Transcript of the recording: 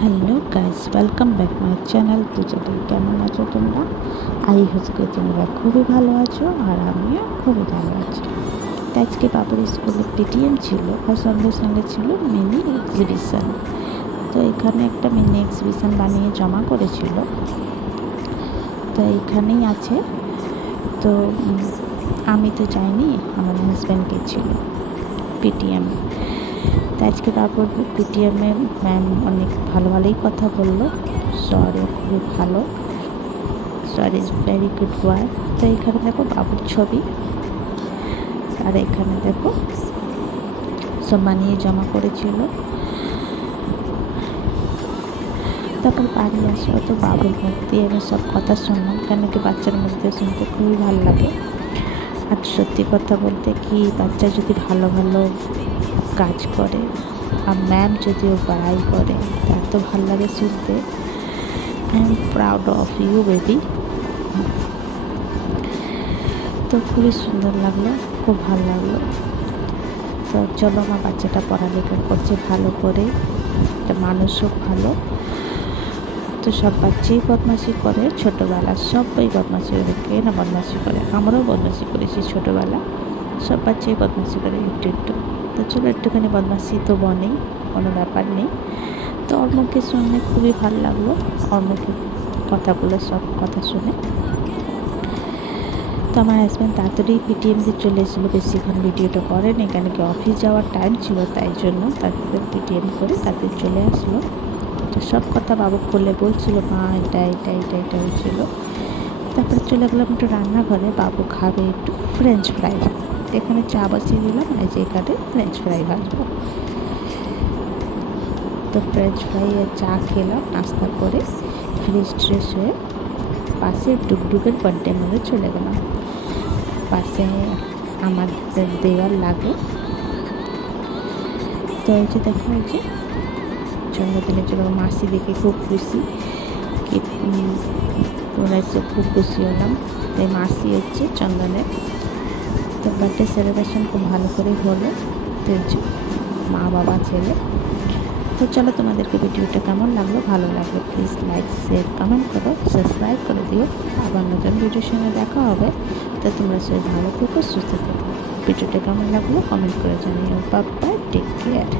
Hello guys, welcome back my channel পুজোতে। কেমন আছো তোমরা? আই হোপ তোমরা খুবই ভালো আছো আর আমিও খুবই ভালো আছি। তো আজকে বাবুর স্কুলে পেটিএম ছিল আর সঙ্গে সঙ্গে ছিল মিনি এক্সিবিশন। তো এখানে একটা মিনি এক্সিবিশন বানিয়ে জমা করেছিল, তো এইখানেই আছে। তো আমি তো যাইনি, আমার হাজব্যান্ড গেছিল পেটিএম। তো আজকে বাবুর পেটিএমে ম্যাম অনেক ভালোই কথা বললো। স্যারও খুবই ভালো, sir is very good boy. তো এখানে দেখো বাবুর ছবি, আর এখানে দেখো সব বানিয়ে জমা করেছিল। তারপর বাড়ি আসা তো বাবুর মুখ দিয়ে আমি সব কথা শুনলাম, কেন কি বাচ্চার মুখ দিয়ে শুনতে খুবই ভালো লাগে। আর সত্যি কথা বলতে কি, বাচ্চা যদি ভালো ভালো কাজ করে আর ম্যাম যদিও বড়াই করে, এত ভালো লাগে শুনতে। I am proud of you baby. তো খুবই সুন্দর লাগলো, খুব ভালো লাগলো। তো চলো, আমার বাচ্চাটা পড়ালেখা করছে ভালো করে, একটা মানুষও ভালো। তো সব বাচ্চাই বদমাশি করে ছোটোবেলা, সবাই বদমাশি করে, কে না বদমাশি করে, আমরাও বদমাশি করেছি ছোটোবেলা। সব বাচ্চাই বদমাশি করে একটু একটু। তো চলো, একটুখানি বদমাশি তো বনেই, কোনো ব্যাপার নেই। তো ওর মুখে শুনে খুবই ভালো লাগলো, ওর মুখে কথাগুলো সব কথা শুনে। তো আমার হাজব্যান্ড তাড়াতাড়ি পেটিএম দিয়ে চলে এসেছিলো, বেশিক্ষণ ভিডিওটা করেনি, কেন কি অফিস যাওয়ার টাইম ছিল, তাই জন্য তারপরে পেটিএম করে তাদের চলে আসলো। তো সব কথা বাবু খুলে বলছিল, মা এটা এটা এটা এটা হয়েছিলো। তারপরে চলে গেলাম একটু রান্নাঘরে, বাবু খাবে একটু ফ্রেঞ্চ ফ্রাই। এখানে চা বসিয়ে দিলাম, এই যে এখানে ফ্রেঞ্চ ফ্রাই ভাজবো। তো ফ্রেঞ্চ ফ্রাই আর চা খেলাম নাস্তা করে, ফ্রেশ ট্রেশ হয়ে পাশে ডুগডুগের বার্থডে মধ্যে চলে গেলাম। পাশে আমাদের দেওয়াল লাগে। তো এই যে দেখো, এই যে জন্মদিনের জন্য মাসি দেখে খুব খুশি, কি তোমরা এসে খুব খুশি হলাম। তাই মাসি হচ্ছে চন্দনের। তো বার্থডে সেলিব্রেশন খুব ভালো করে হলো। তো মা বাবা ছেলে। তো চলো, তোমাদেরকে ভিডিওটা কেমন লাগলো, ভালো লাগলো প্লিজ লাইক শেয়ার কমেন্ট করো, সাবস্ক্রাইব করে দিও। আবার নতুন ভিডিওর সঙ্গে দেখা হবে। তো তোমরা সবাই ভালো থেকো, সুস্থ থেকো। ভিডিওটা কেমন লাগলো কমেন্ট করে জানিও। Bye bye, take care.